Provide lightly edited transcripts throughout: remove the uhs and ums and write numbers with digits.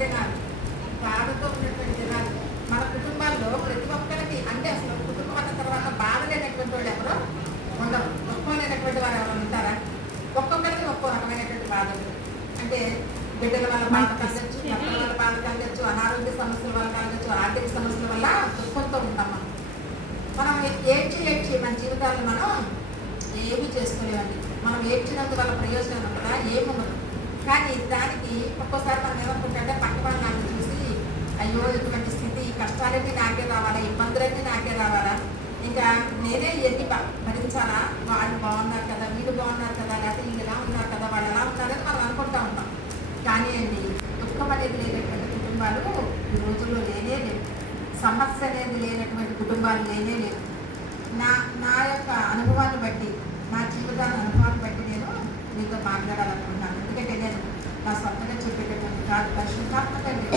దినాలు, బాధతో ఉన్నటువంటి దినాలు. మన కుటుంబాల్లో ప్రతి ఒక్కరికి అంటే అసలు కుటుంబం అన్న తర్వాత బాధ లేనటువంటి వాళ్ళు ఎవరో ఉండరు, దుఃఖం లేనటువంటి వారు ఎవరు ఉంటారా? ఒక్కొక్కరికి ఒక్కో రకమైనటువంటి బాధలు. అంటే బిడ్డల వల్ల బాధ కలగచ్చు, భర్తల వల్ల బాధ కలగచ్చు, అనారోగ్య సమస్యల వల్ల కలగచ్చు, ఆర్థిక సమస్యల వల్ల దుఃఖంతో ఉంటాం. మనం ఏడ్చి మన జీవితాలను మనం ఏమీ చేసుకోలేమండి. మనం ఏడ్చినందువల్ల ప్రయోజనం ఉంటుందా? ఏముండదు. కానీ దానికి ఒక్కోసారి మనం ఏమనుకుంటే పక్కన నాకు చూసి అయ్యో ఇటువంటి స్థితి, కష్టాలన్నీ నాకే రావాలా, ఇబ్బందులన్నీ నాకే రావాలా, ఇంకా నేనే ఇవన్నీ భరించాలా, వాళ్ళు బాగున్నారు కదా, వీళ్ళు బాగున్నారు కదా, లేకపోతే వీళ్ళు ఎలా ఉన్నారు కదా, వాళ్ళు ఎలా ఉన్నారని మనం అనుకుంటూ ఉంటాం. కానీ అండి దుఃఖం అనేది లేనటువంటి కుటుంబాలు ఈ రోజుల్లో లేనే లేవు. సమస్య అనేది లేనటువంటి కుటుంబాలు లేనే లేవు. నా యొక్క అనుభవాన్ని బట్టి, నా జీవితాన్ని అనుభవాన్ని బట్టి నేను మీతో మాట్లాడాలనుకుంటున్నాను. ఎందుకంటే నేను నా సొంతంగా చెప్పేటటువంటి కాదు, పరిశుద్ధాత్మకండి.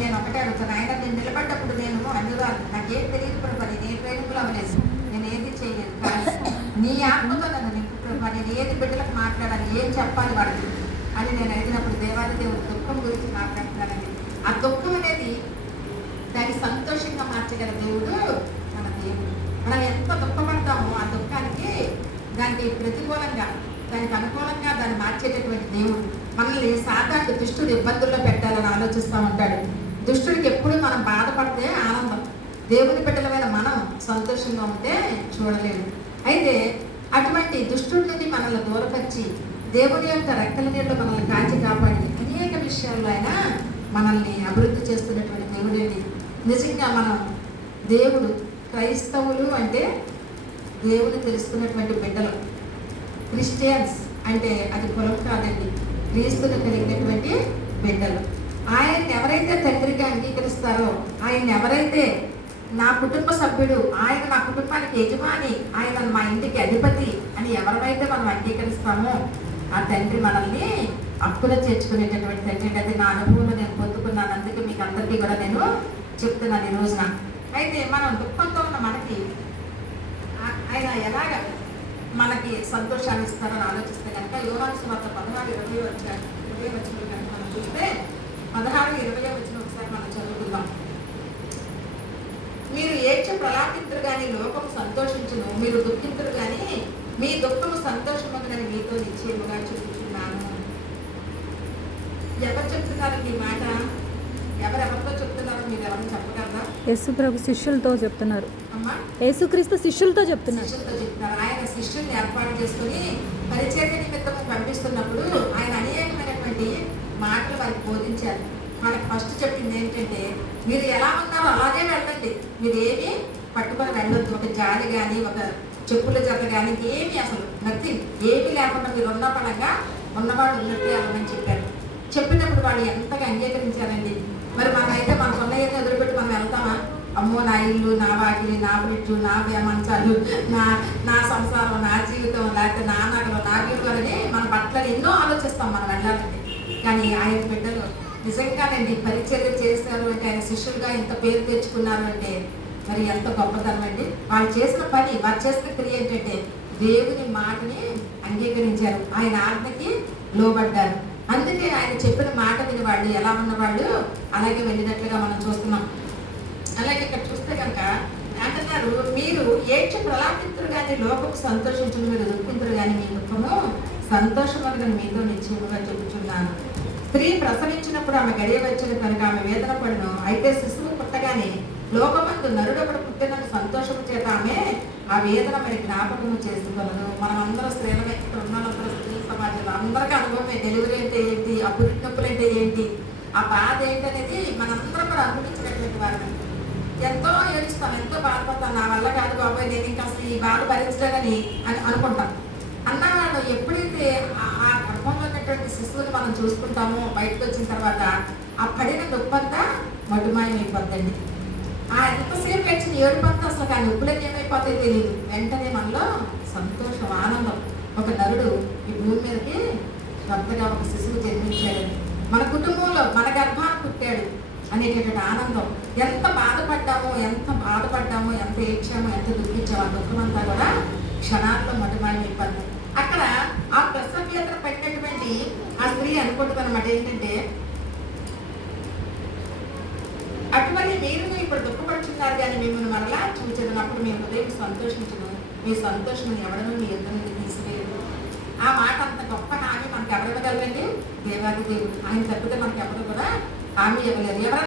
నేను ఒకటే అడుగుతాను, ఆయన నేను నిలబడ్డప్పుడు నేను అన్నివాళ్ళు నాకేం తెలియదు ప్రభు, నేను ఏ ట్రైనింగ్లో అవ్వలేదు, నేను ఏది చేయలేదు. కానీ నీ ఆత్మతో నన్ను నింపు ప్రభు, నేను ఏది బిడ్డలకు మాట్లాడాలి, ఏం చెప్పాలి వాళ్ళకి అని నేను అడిగినప్పుడు దేవాది దేవుడు దుఃఖం గురించి మాట్లాడుతున్నానండి. ఆ దుఃఖం అనేది దాన్ని సంతోషంగా మార్చగల దేవుడు మన దేవుడు. మనం ఎంత దుఃఖపడతామో ఆ దుఃఖానికి దానికి ప్రతికూలంగా, దానికి అనుకూలంగా దాన్ని మార్చేటటువంటి దేవుడు. మనల్ని సాధారణ దుష్టుడు ఇబ్బందుల్లో పెట్టాలని ఆలోచిస్తూ ఉంటాడు. దుష్టుడికి ఎప్పుడు మనం బాధపడితే ఆనందం, దేవుని బిడ్డలమైన మనం సంతోషంగా ఉంటే చూడలేము. అయితే అటువంటి దుష్టుడి నుండి మనల్ని దూరపరిచి దేవుని యొక్క రెక్కల నీళ్ళు మనల్ని కాచి కాపాడి అనేక విషయాల్లో ఆయన మనల్ని అభివృద్ధి చేస్తున్నటువంటి దేవుడేంటి. నిజంగా మనం దేవుడు, క్రైస్తవులు అంటే దేవుని తెలుసుకున్నటువంటి బిడ్డలు, క్రిస్టియన్స్ అంటే అది కులం కాదండి, క్రీస్తుని కలిగినటువంటి బిడ్డలు. ఆయన్ని ఎవరైతే తండ్రిగా అంగీకరిస్తారో, ఆయన్ని ఎవరైతే నా కుటుంబ సభ్యుడు, ఆయన నా కుటుంబానికి యజమాని, ఆయన మా ఇంటికి అధిపతి అని ఎవరైతే మనం అంగీకరిస్తామో ఆ తండ్రి మనల్ని అప్పున చేర్చుకునేటటువంటి తండ్రి. అది నా అనుభవంలో నేను పొందుకున్నాను, అందుకే మీకు అందరికీ కూడా నేను చెప్తున్నాను ఈ రోజున. అయితే మనం దుఃఖంతో ఉన్న మనకి ఆయన ఎలాగ మనకి సంతోషాన్ని ఇస్తారని ఆలోచిస్తే కనుక యోహాను సువార్త 16:20 వచ్చిన కనుక మనం చూస్తే 16:20 వచ్చిన ఒకసారి మనం చదువుకుందాం. మీరు ఏడ్చి ప్రలాపింతురు కానీ లోకము సంతోషించును, మీరు దుఃఖింతురు కానీ మీ దుఃఖము సంతోషమని మీతో నిశ్చయముగా చెప్తున్నాను. ఎవరు చెప్తున్నారు ఈ మాట? ఎవరెవరితో చెప్తున్నారు? మీరు ఎవరిని చెప్పగలరా? యేసు ప్రభు శిష్యులతో చెప్తున్నారు. అమ్మా, యేసుక్రీస్తు శిష్యులతో చెప్తున్నారు. ఆయన శిష్యుల్ని ఏర్పాటు చేసుకుని పరిచర్య నిమిత్తము పంపిస్తున్నప్పుడు ఆయన అనేకమైనటువంటి మాటలు వారికి బోధించారు. వాళ్ళకి ఫస్ట్ చెప్పింది ఏంటంటే, మీరు ఎలా ఉన్నారో అలాగే వెళ్ళండి, మీరు ఏమీ పట్టుకొని వెళ్ళొద్దు. ఒక జాలి కానీ, ఒక చెప్పుల జత కానీ, ఏమీ అసలు నథింగ్, ఏమీ లేకుండా మీరు ఉన్న పడంగా ఉన్నవాడు ఉన్నట్టే అవ్వమని చెప్పారు. చెప్పినప్పుడు వాళ్ళు ఎంతగా అంగీకరించారండి. మరి మనమైతే మనకు ఉన్నయన్నీ వదిలిపెట్టి మనం వెళ్తామా? అమ్మో, నా ఇల్లు, నా వాకిలి, నా ఫ్రిడ్జు, నా మంచాలు, నా సంసారం, నా జీవితం, లేకపోతే నా నగలు, నా విలువలని మన పట్లని ఎన్నో ఆలోచిస్తాం మనం వెళ్ళాలంటే. కానీ ఆయన బిడ్డలు నిజంగానండి పరిచర్య చేశారు అంటే, ఆయన శిష్యులుగా ఇంత పేరు తెచ్చుకున్నారు అంటే మరి ఎంత గొప్పతనం అండి. వాళ్ళు చేసిన పని, వారు చేసిన క్రియ ఏంటంటే దేవుని మాటని అంగీకరించారు, ఆయన ఆజ్ఞకి లోబడ్డారు. అందుకే ఆయన చెప్పిన మాట విని వాళ్ళు ఎలా ఉన్నవాళ్ళు అలాగే వెళ్ళినట్లుగా మనం చూస్తున్నాం. అలాగే ఇక్కడ చూస్తే కనుక అంటున్నారు, మీరు ఏడ్చి ప్రలాపింతురు కానీ లోకము సంతోషించును, మీరు దుఃఖింతురు కానీ మీ దుఃఖము సంతోషమని మీతో నిశ్చయముగా చెబుతున్నాను. స్త్రీ ప్రసవించినప్పుడు ఆమె గడియ వచ్చిన కనుక ఆమె వేదన పడును. అయితే శిశువు పుట్టగానే లోకమందు నరుడొకడు పుట్టిన సంతోషము చేత ఆమె ఆ వేదన మరి జ్ఞాపకము చేసుకోగలదు. మనం అందరూ స్త్రీలమే, ఇక్కడ ఉన్న స్త్రీ సమాజంలో అందరికీ అనుభవమే. డెలివరీ అంటే ఏంటి, ఆ పురిటి నొప్పులు అంటే ఏంటి, ఆ బాధ ఏంటనేది మనందరం కూడా అనుభవించినటువంటి వారు. ఎంతో ఏడుస్తాం, ఎంతో బాధపడతాం, నా వల్ల కాదు బాబాయ్, నేను ఇంకా అసలు ఈ బాధ భరించలేదని అనుకుంటాం. అన్నవాళ్ళు ఎప్పుడైతే ఆ గర్భంలో ఉన్నటువంటి శిశువుని మనం చూసుకుంటామో బయటకు వచ్చిన తర్వాత ఆ పడిన నొప్పంతా మటుమాయమైపోద్దండి. ఆ ఎంతసేపు వచ్చిన ఏడుపంతా అసలు ఆ నొప్పులన్నీ ఏమైపోతాయి తెలియదు. వెంటనే మనలో సంతోషం, ఆనందం. ఒక నరుడు ఈ భూమి మీదకి కొత్తగా ఒక శిశువు జన్మించాడని, మన కుటుంబంలో మన గర్భాన్ని పుట్టాడు అనేటటువంటి ఆనందం. ఎంత బాధపడ్డామో, ఎంత ఏడ్చామో, ఎంత దుఃఖించామో, ఆ దుఃఖం అంతా కూడా క్షణాల్లో మటుమాయమైపోతుంది. అక్కడ ఆ ప్రసవ్యతను పెట్టినటువంటి ఆ స్త్రీ అనుకుంటుంది అనమాట ఏంటంటే, అటువంటి మీరు ఇప్పుడు దుఃఖపడుతున్నారు కానీ మిమ్మల్ని మరలా చూచినప్పుడు మీ హృదయం సంతోషించను, మీ సంతోషం ఎవడను మీ ఇద్దరు నుండి తీసివేయదు. ఆ మాట అంత గొప్ప హామీ మనకు ఎవరు ఇవ్వగలరండి? దేవాది దేవుడు. ఆయన తప్పితే మనకు ఎవరు కూడా హామీ ఇవ్వలేరు. ఎవరు